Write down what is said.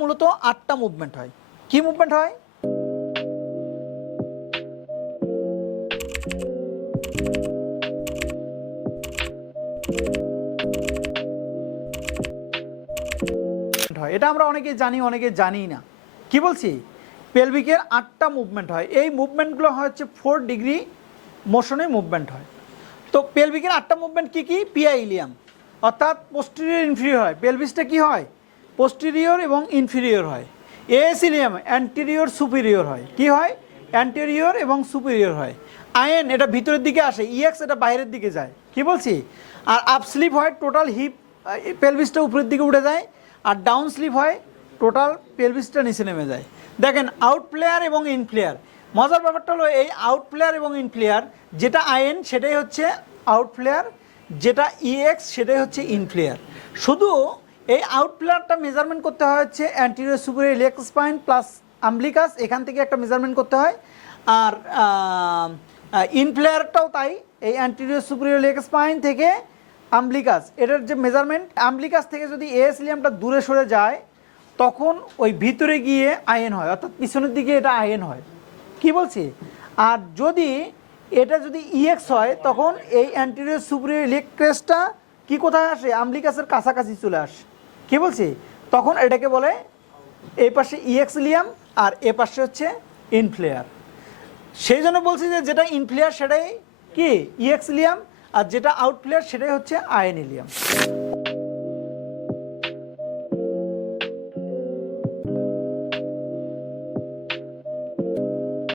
মূলত 8টা মুভমেন্ট হয়। কি মুভমেন্ট হয়? এটা আমরা অনেকে জানি, অনেকে জানি না। কি বলছি? পেলভিকের 8টা মুভমেন্ট হয়। এই মুভমেন্টগুলো হচ্ছে 4 ডিগ্রি মোশনে মুভমেন্ট হয়। তো পেলভিকের 8টা মুভমেন্ট কি কি? পিয়া ইলিয়াম, অর্থাৎ পোস্টেরিয়র ইনফিরিয়র হয়। পেলভিসটা কি হয়? পোস্টেরিয়র এবং ইনফিরিয়র হয়। এএস ইলিয়াম অ্যান্টেরিয়র সুপিরিয়র হয়। কি হয়? অ্যান্টেরিয়র এবং সুপিরিয়র হয়। আইএন এটা ভিতরের দিকে আসে, ইএক্স এটা বাইরের দিকে যায়। কি বলছি? আর আপ স্লিপ হয়, টোটাল হিপ পেলভিসটা উপরের দিকে উঠে যায়। আর ডাউন স্লিপ হয়, টোটাল পেলভিসটা নিচে নেমে যায়। দেখেন আউট প্লেয়ার এবং ইন প্লেয়ার। মজার ব্যাপারটা হলো এই আউট প্লেয়ার এবং ইন প্লেয়ার, যেটা আইএন সেটাই হচ্ছে আউট প্লেয়ার, যেটা ইএক্স সেটাই হচ্ছে ইন প্লেয়ার। শুধু এই আউট প্লেয়ারটা মেজারমেন্ট করতে হয় হচ্ছে anterior superior iliac spine plus umbilicus, এখান থেকে একটা মেজারমেন্ট করতে হয়। আর ইন প্লেয়ারটাও তাই, এই অ্যান্টেরিয়র সুপিরিয়র ইলিয়াক স্পাইন থেকে আম্বলিকাস, এটার যে মেজারমেন্ট, আম্বলিকাস থেকে যদি এএস ইলিয়ামটা দূরে সরে যায় তখন ওই ভিতরে গিয়ে আইএন হয়, অর্থাৎ পিছনের দিকে এটা আইএন হয়। কি বলছি? আর যদি এটা যদি ইএক্স হয় তখন এই অ্যান্টেরিয়র সুপিরিয়র ইলিয়াক ক্রেস্টটা কি কোথায় আসে? আম্বলিকাসের কাছাকাছি চলে আসে। কি বলছি? তখন এটাকে বলে এই পাশে ইএক্স ইলিয়াম আর এ পাশে হচ্ছে ইনফ্লেয়ার। সেই জন্য বলছি যে যেটা ইনফ্লেয়ার সেটাই কি ইএক্স ইলিয়াম, আর যেটা আউট প্লেয়ার সেটাই হচ্ছে আইএন ইলিয়াম।